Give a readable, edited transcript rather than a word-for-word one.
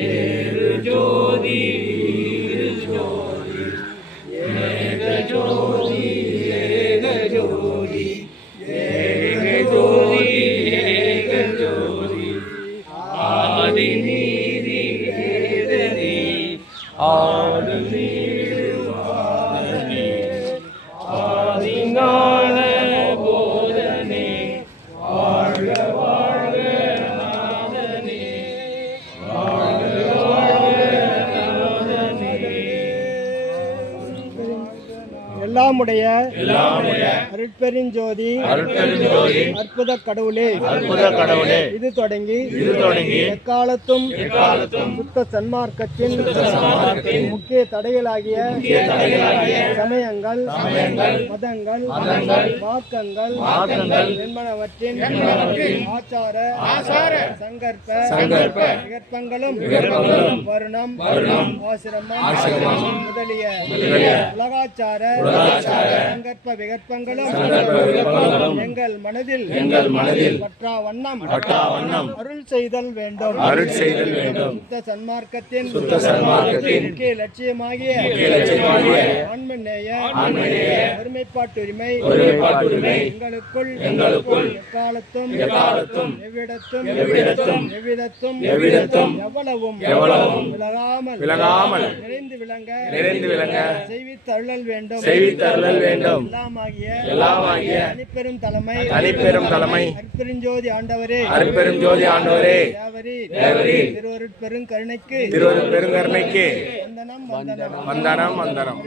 ஏறு ஜோதி இரு ஜோதி ஏக ஜோதி ஏக ஜோதி ஏக ஜோதி ஏக ஜோதி ஆதி நீதி வேதனே ஆடு நீ ஆதி ஞான போதனே வாழ்க வாழ்க நாதனே வாழ்க வாழ்க நாதனே. எல்லாமுடைய அருட்பெருஞ்சோதி அற்புத கடவுளே இது தொடங்கி எக்காலத்தும் சுத்த சன்மார்க்கத்தின் முக்கிய தடைகளாகிய சமயங்கள் மதங்கள் மார்க்கங்கள் என்பனவற்றின் ஆச்சார சங்கற்ப விகற்பங்களும் வருணம் ஆசிரமம் முதலிய உலகாச்சார சங்கற்ப விகற்பங்களும் எங்கள் மனதில் பற்றா வண்ணம் அருள் செய்தல் வேண்டும். சுத்த சன்மார்க்கத்தின் முக்கிய லட்சியமாகிய ஆன்மநேய ஒருமைப்பாட்டுரிமை எங்களுக்குள் எக்காலத்தும் எவ்விடத்தும் எவ்வளவும் விலகாமல் நிறைந்து விளங்க செய்வித்தருளல் வேண்டும். எல்லாமாகிய தனிப்பெரும் தலைமை அருட்பெருஞ்சோதி ஆண்டவரே திருவருட்பெருங்கருணைக்கு வந்தனம்.